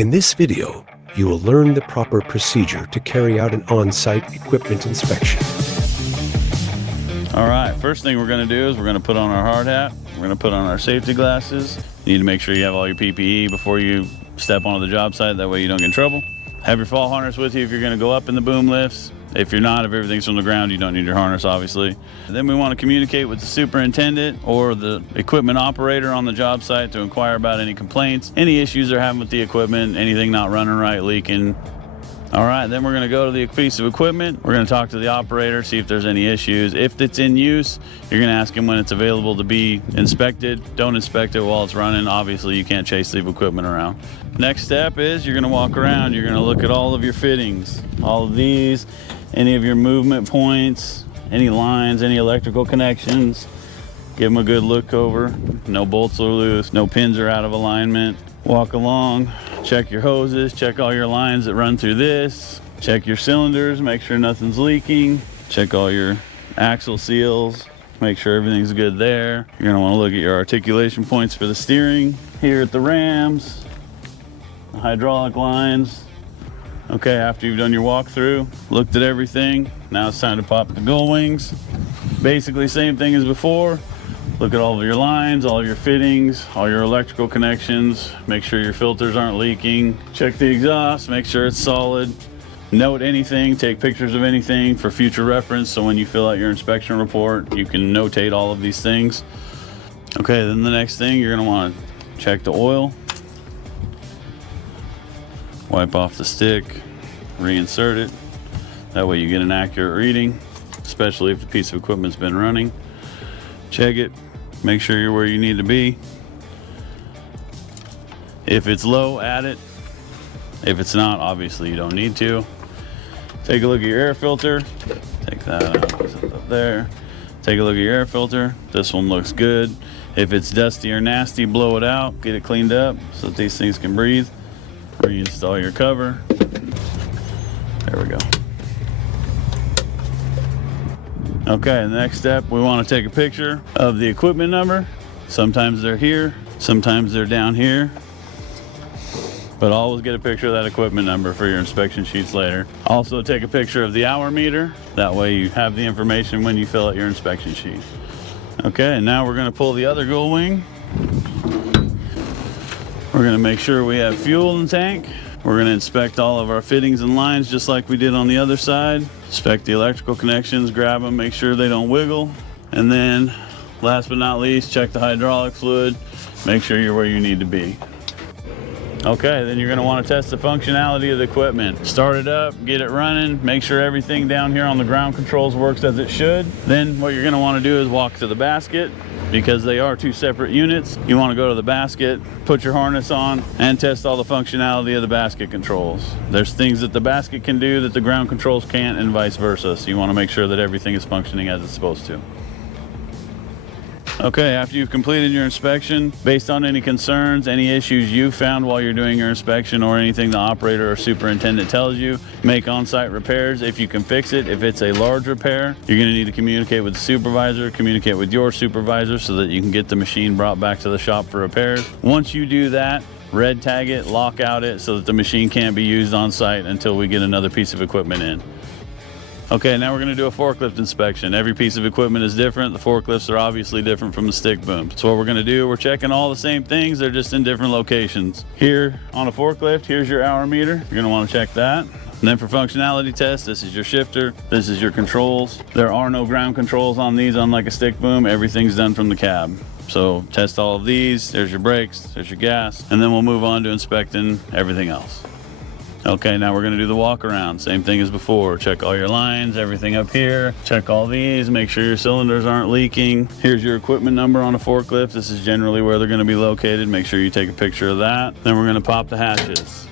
In this video, you will learn the proper procedure to carry out an on-site equipment inspection. All right, first thing we're gonna do is we're gonna put on our hard hat. We're gonna put on our safety glasses. You need to make sure you have all your PPE before you step onto the job site. That way you don't get in trouble. Have your fall harness with you if you're gonna go up in the boom lifts. If you're not, if everything's from the ground, you don't need your harness, obviously. And then we want to communicate with the superintendent or the equipment operator on the job site to inquire about any complaints, any issues they're having with the equipment, anything not running right, leaking. All right, then we're going to go to the piece of equipment. We're going to talk to the operator, see if there's any issues. If it's in use, you're going to ask him when it's available to be inspected. Don't inspect it while it's running. Obviously, you can't chase the equipment around. Next step is you're going to walk around. You're going to look at all of your fittings, all of these, any of your movement points, any lines, any electrical connections. Give them a good look over. No bolts are loose, no pins are out of alignment. Walk along, check your hoses, check all your lines that run through this, check your cylinders, make sure nothing's leaking, check all your axle seals, make sure everything's good there. You're gonna wanna look at your articulation points for the steering. Here at the rams, the hydraulic lines. Okay, after you've done your walkthrough, looked at everything, now it's time to pop the gull wings. Basically same thing as before. Look at all of your lines, all of your fittings, all your electrical connections. Make sure your filters aren't leaking. Check the exhaust, make sure it's solid. Note anything, take pictures of anything for future reference, so when you fill out your inspection report, you can notate all of these things. Okay, then the next thing, you're gonna wanna check the oil. Wipe off the stick, reinsert it. That way you get an accurate reading, especially if the piece of equipment's been running. Check it, make sure you're where you need to be. If it's low, add it. If it's not, obviously you don't need to. Take a look at your air filter. Take that out, put it up there. Take a look at your air filter. This one looks good. If it's dusty or nasty, blow it out, get it cleaned up so that these things can breathe. Reinstall your cover. There we go. Okay, the next step, we want to take a picture of the equipment number. Sometimes they're here, sometimes they're down here. But always get a picture of that equipment number for your inspection sheets later. Also take a picture of the hour meter. That way you have the information when you fill out your inspection sheet. Okay, and now we're going to pull the other gull wing. We're going to make sure we have fuel in the tank. We're going to inspect all of our fittings and lines just like we did on the other side. Inspect the electrical connections, grab them, make sure they don't wiggle. And then, last but not least, check the hydraulic fluid. Make sure you're where you need to be. Okay, then you're going to want to test the functionality of the equipment. Start it up, get it running, make sure everything down here on the ground controls works as it should. Then what you're going to want to do is walk to the basket. Because they are two separate units, you want to go to the basket, put your harness on, and test all the functionality of the basket controls. There's things that the basket can do that the ground controls can't, and vice versa. So you want to make sure that everything is functioning as it's supposed to. Okay, after you've completed your inspection, based on any concerns, any issues you found while you're doing your inspection, or anything the operator or superintendent tells you, make on-site repairs if you can fix it. If it's a large repair, you're going to need to communicate with the supervisor, communicate with your supervisor so that you can get the machine brought back to the shop for repairs. Once you do that, red tag it, lock out it so that the machine can't be used on site until we get another piece of equipment in. Okay, now we're going to do a forklift inspection. Every piece of equipment is different. The forklifts are obviously different from the stick booms. So what we're going to do, we're checking all the same things. They're just in different locations. Here on a forklift, here's your hour meter. You're going to want to check that. And then for functionality tests, this is your shifter. This is your controls. There are no ground controls on these, unlike a stick boom. Everything's done from the cab. So test all of these. There's your brakes, there's your gas. And then we'll move on to inspecting everything else. Okay, now we're going to do the walk around. Same thing as before. Check all your lines, everything up here. Check all these, make sure your cylinders aren't leaking. Here's your equipment number on a forklift. This is generally where they're going to be located. Make sure you take a picture of that. Then we're going to pop the hatches.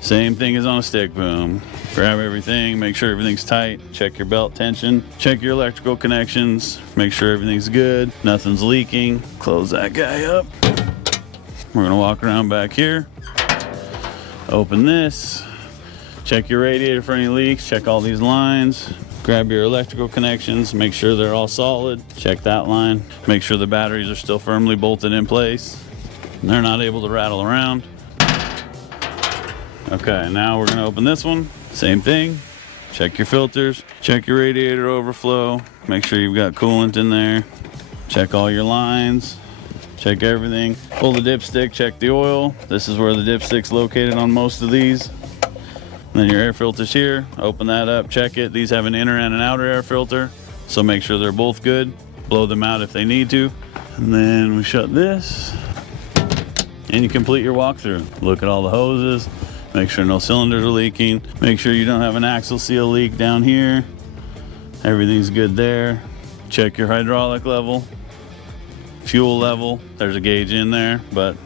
Same thing as on a stick boom. Grab everything, make sure everything's tight. Check your belt tension. Check your electrical connections. Make sure everything's good. Nothing's leaking. Close that guy up. We're going to walk around back here. Open this, check your radiator for any leaks, check all these lines, grab your electrical connections, make sure they're all solid, check that line, make sure the batteries are still firmly bolted in place and they're not able to rattle around. Okay, now we're gonna open this one. Same thing. Check your filters, check your radiator overflow, make sure you've got coolant in there, check all your lines, check everything. Pull the dipstick, check the oil. This is where the dipstick's located on most of these. Then your air filter's here, open that up, check it. These have an inner and an outer air filter, so make sure they're both good. Blow them out if they need to. And then we shut this, and you complete your walkthrough. Look at all the hoses, make sure no cylinders are leaking, make sure you don't have an axle seal leak down here. Everything's good there. Check your hydraulic level, fuel level. There's a gauge in there, but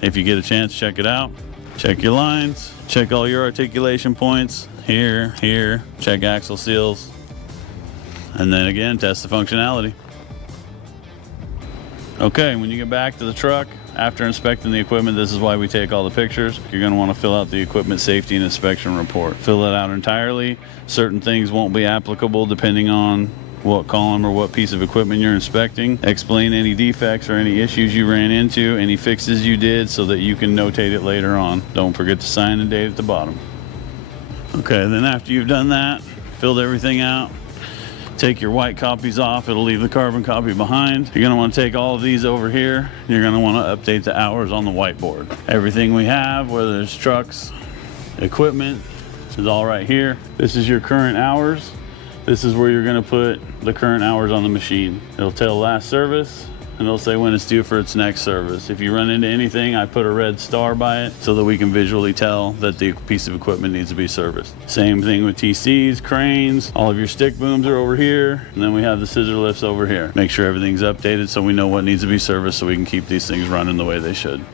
if you get a chance, check it out. Check your lines, check all your articulation points, here, check axle seals, and then again, test the functionality. Okay, when you get back to the truck, after inspecting the equipment, this is why we take all the pictures. You're gonna wanna fill out the equipment safety and inspection report. Fill it out entirely. Certain things won't be applicable depending on what column or what piece of equipment you're inspecting. Explain any defects or any issues you ran into, any fixes you did, so that you can notate it later on. Don't forget to sign and date at the bottom. Okay, then after you've done that, filled everything out, take your white copies off. It'll leave the carbon copy behind. You're gonna wanna take all of these over here. You're gonna wanna update the hours on the whiteboard. Everything we have, whether it's trucks, equipment, is all right here. This is your current hours. This is where you're gonna put the current hours on the machine. It'll tell last service, and it'll say when it's due for its next service. If you run into anything, I put a red star by it so that we can visually tell that the piece of equipment needs to be serviced. Same thing with TCs, cranes, all of your stick booms are over here, and then we have the scissor lifts over here. Make sure everything's updated so we know what needs to be serviced so we can keep these things running the way they should.